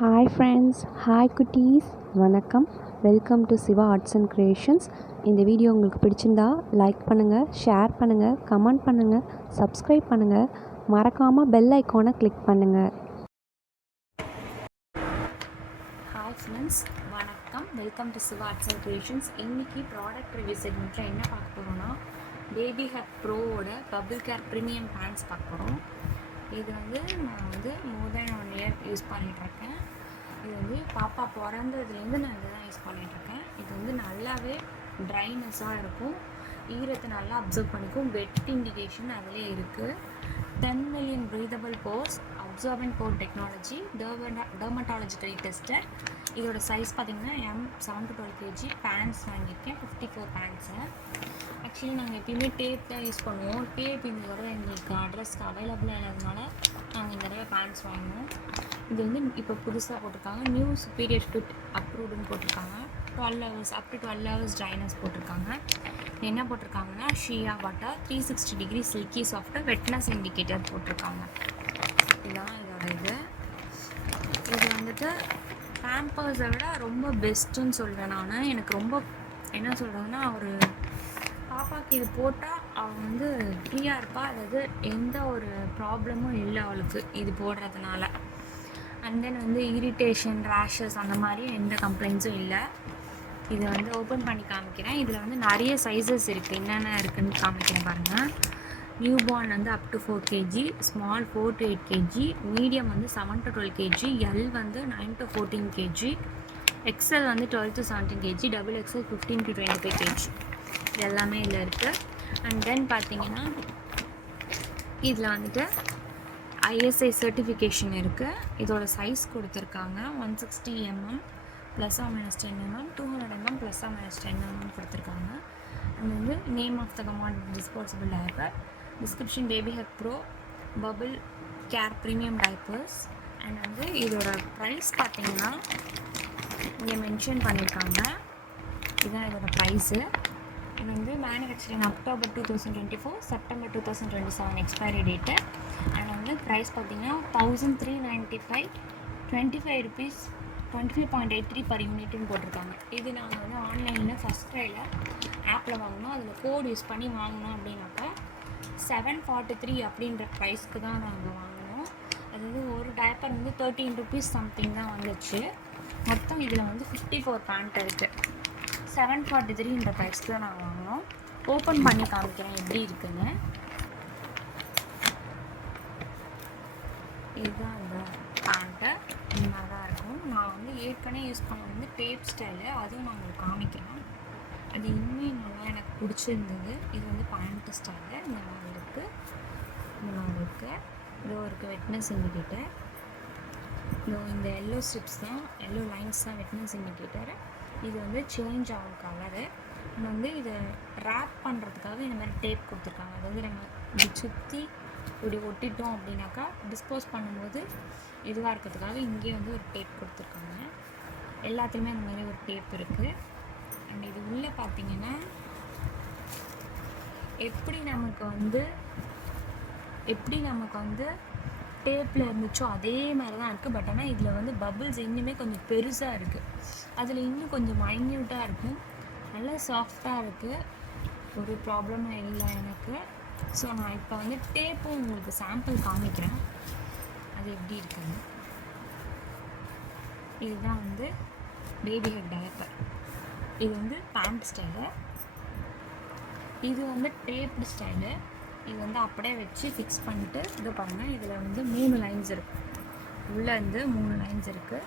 Hi friends, hi குட்டீஸ், வணக்கம். Welcome to Siva arts and creations. இந்த வீடியோ உங்களுக்கு பிடிச்சிருந்தா லைக் பண்ணுங்கள், ஷேர் பண்ணுங்கள், கமெண்ட் பண்ணுங்கள், சப்ஸ்கிரைப் பண்ணுங்கள், மறக்காமல் பெல் ஐக்கானை கிளிக் பண்ணுங்கள். ஹாய் ஃப்ரெண்ட்ஸ், வணக்கம். Welcome to Siva arts and creations. இன்றைக்கி ப்ராடக்ட் ரிவ்யூ செக்மெண்ட்டில் என்ன பார்க்க போகிறோன்னா, பேபி ஹக் ப்ரோவோட பபிள் கேர் ப்ரீமியம் பேண்ட்ஸ் பார்க்க போகிறோம். இது நான் மோர் தென் 1 இயர் யூஸ் பண்ணிகிட்ருக்கேன். இது பாப்பா பிறந்ததுலேருந்து நான் இதை தான் யூஸ் பண்ணிகிட்ருக்கேன். இது நல்லாவே ட்ரைனஸாக இருக்கும், ஈரத்தை நல்லா அப்சர்வ் பண்ணிக்கும். வெட் இண்டிகேஷன் அதிலே இருக்குது. 10 million breathable pores, absorbent pore technology, dermatologically tested. இதோட சைஸ் பார்த்திங்கன்னா M7 to 12 kg. பேண்ட்ஸ் வாங்கியிருக்கேன், 54 பேண்ட்ஸு. ஆக்சுவலி நாங்கள் எப்பயுமே டேப் தான் யூஸ் பண்ணுவோம். டேப் இந்த தடவை எங்களுக்கு அட்ரஸ்க்கு அவைலபிளாக இல்லாததுனால நாங்கள் இந்த தடவை பேண்ட்ஸ் வாங்கினோம். இது இப்போ புதுசாக போட்டிருக்காங்க, நியூ superior fit அப்ரூவ்டுன்னு போட்டிருக்காங்க. 12 hours up to 12 hours dryness போட்டிருக்காங்க. என்ன போட்டிருக்காங்கன்னா, shea butter, 360 degree silky soft, wetness indicator போட்டிருக்காங்க. இதுதான் இதோட இது பேம்பர்ஸை விட ரொம்ப பெஸ்ட்டுன்னு சொல்கிறேன் நான். எனக்கு ரொம்ப என்ன சொல்கிறதுன்னா, ஒரு பாப்பாவுக்கு இது போட்டால் அவள் ஃப்ரீயாக இருப்பாள். அதாவது எந்த ஒரு ப்ராப்ளமும் இல்லை அவளுக்கு இது போடுறதுனால. அண்ட் தென் இரிட்டேஷன், ரேஷஸ் அந்த மாதிரி எந்த கம்ப்ளைண்ட்ஸும் இல்லை. இதை ஓப்பன் பண்ணி காமிக்கிறேன். இதில் நிறைய சைஸஸ் இருக்குது. என்னென்ன இருக்குதுன்னு காமிக்கிறேன் பாருங்கள். New born up to 4 kg, small 4 to 8 kg, medium 7 to 12 kg, L 9 to 14 kg, XL 12 to 17 kg, double XL 15 to 25 kg. இது எல்லாமே இதில் இருக்குது. அண்ட் தென் பார்த்தீங்கன்னா இதில் ஐஎஸ்ஐ சர்டிஃபிகேஷன் இருக்குது. இதோட சைஸ் கொடுத்துருக்காங்க. 160 mm ±10 mm, 200 mm ±10 mm கொடுத்துருக்காங்க. And name of the command disposable diaper. Description baby hug pro bubble care premium diapers. And இதோட ப்ரைஸ் பார்த்தீங்கன்னா இங்கே மென்ஷன் பண்ணியிருக்காங்க. இதுதான் இதோட ப்ரைஸு. இது manufacturing October 2024, September 2027 expiry date. And price பார்த்தீங்கன்னா 1395, 25 rupees, 25.83 per யூனிட்னு போட்டிருக்காங்க. இது நாங்கள் ஆன்லைனில் ஃபஸ்ட் ட்ரையில் ஆப்பில் வாங்கினோம். அதில் கோட் யூஸ் பண்ணி வாங்கினோம் அப்படின்னாக்கா 743 அப்படின்ற ப்ரைஸ்க்கு தான் நாங்கள் வாங்கினோம். அதாவது ஒரு டைப்பர் 13 rupees சம்திங் தான் வந்துச்சு. மொத்தம் இதில் 54 பேண்ட் இருக்குது. 743ன்ற ப்ரைஸ்க்கு தான் நாங்கள் வாங்கினோம். ஓப்பன் பண்ணி காமிக்கிறேன் எப்படி இருக்குன்னு. இதுதான் இந்த பேண்ட்டு. இந்த மாதிரி தான் இருக்கும். நான் ஏற்கனவே யூஸ் பண்ண டேப் ஸ்டைலு, அதுவும் நான் உங்களுக்கு காமிக்கிறேன். அது இன்னும் நல்லா எனக்கு பிடிச்சிருந்தது. இது பேண்ட் ஸ்டைலு இந்த மாதிரி இருக்குது. இதோ இருக்குது வெட்னஸ் இண்டிகேட்டர். இந்த எல்லோ ஸ்ட்ரிப்ஸ் தான், எல்லோ லைன்ஸ் தான் வெட்னஸ் இண்டிகேட்டர். இது சேஞ்ச் ஆகும் கலரு. இதை ரேப் பண்ணுறதுக்காக இந்த மாதிரி டேப் கொடுத்துருக்காங்க. அதாவது நம்ம இப்படி சுற்றி இப்படி ஒட்டிட்டோம் அப்படின்னாக்கா டிஸ்போஸ் பண்ணும்போது இதுவாக இருக்கிறதுக்காக இங்கே ஒரு டேப் கொடுத்துருக்காங்க. எல்லாத்துலேயுமே அந்த மாதிரி ஒரு டேப் இருக்குது. அண்ட் இது உள்ளே பார்த்தீங்கன்னா எப்படி நமக்கு டேப்பில் இருந்துச்சோ அதே மாதிரி தான் இருக்குது. பட் ஆனால் இதில் பபிள்ஸ் இன்னுமே கொஞ்சம் பெருசாக இருக்குது. அதில் இன்னும் கொஞ்சம் மைன்யூட்டாக இருக்கும். நல்லா சாஃப்டாக இருக்குது. ஒரு ப்ராப்ளமும் இல்லை எனக்கு. ஸோ நான் இப்போ டேப்பும் உங்களுக்கு சாம்பிள் காமிக்கிறேன், அது எப்படி இருக்குன்னு. இதுதான் பேபி ஹெட் டைப்பர். இது பேண்ட் ஸ்டைலு. இது டேப்டு ஸ்டைலு. இது அப்படியே வச்சு ஃபிக்ஸ் பண்ணிட்டு இது பாருங்கள். இதில் 3 லைன்ஸ் இருக்குது. உள்ளே 3 லைன்ஸ் இருக்குது.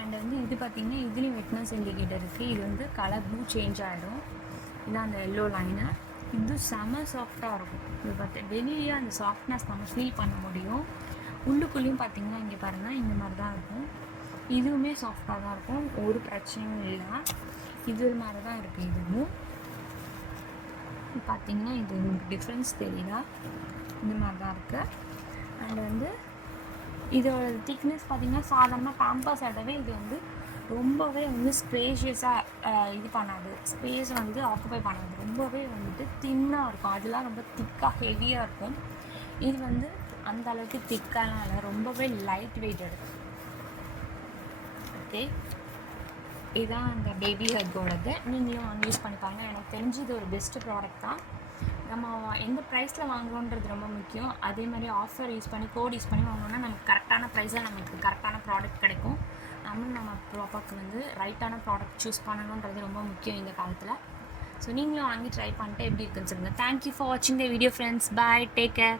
அண்ட் இது பார்த்திங்கன்னா இதுலேயும் வெட்னஸ் இண்டிகேட்டர் இருக்குது. இது கலர் ப்ளூ சேஞ்ச் ஆகிடும். இதுதான் அந்த எல்லோ லைனு. இது செம சாஃப்டாக இருக்கும். இது வெளியே அந்த சாஃப்ட்னஸ் நம்ம ஃபீல் பண்ண முடியும். உள்ளுக்குள்ளேயும் பார்த்திங்கன்னா இங்கே பாருங்கள், இந்த மாதிரி தான் இருக்கும். இதுவுமே சாஃப்டாக தான் இருக்கும், ஒரு பிரச்சனையும் இல்லை. இது மாதிரி தான் இருக்குது. இதுவும் பார்த்திங்கன்னா இது உங்களுக்கு டிஃப்ரென்ஸ் தெரியுதா? இந்த மாதிரி தான் இருக்குது. அண்ட் இதோட திக்னஸ் பார்த்திங்கன்னா சாதாரணமாக பேம்பர்ஸ் ஆடவே இது ரொம்பவே ஸ்பேஷியஸாக இது பண்ணாது, ஸ்பேஸ் ஆக்குபை பண்ணாது. ரொம்பவே தின்னாக இருக்கும். அதெல்லாம் ரொம்ப திக்காக ஹெவியாக இருக்கும். இது அந்த அளவுக்கு திக்காலாம் இல்லை, ரொம்பவே லைட் வெயிட் எடுக்கும். ஓகே, இதுதான் அந்த பேபி ஹக்கோடது. நீங்களும் வாங்கி யூஸ் பண்ணி பாருங்கள். எனக்கு தெரிஞ்சு இது ஒரு பெஸ்ட்டு ப்ராடக்ட் தான். நம்ம எந்த ப்ரைஸில் வாங்குறோன்றது ரொம்ப முக்கியம். அதே மாதிரி ஆஃபர் யூஸ் பண்ணி கோட் யூஸ் பண்ணி வாங்கினோன்னா நமக்கு கரெக்டான ப்ரைஸில் நமக்கு கரெக்டான ப்ராடக்ட் கிடைக்கும். நம்ம ப்ராப்பர்க்கு வந்து ரைட்டான ப்ராடக்ட் சூஸ் பண்ணணுன்றது ரொம்ப முக்கியம் இந்த காலத்தில். ஸோ நீங்களும் வாங்கி ட்ரை பண்ணிட்டு எப்படி இருக்குன்னு சொல்லுங்கள். தேங்க்யூ ஃபார் வாட்சிங் the video friends. Bye, take care.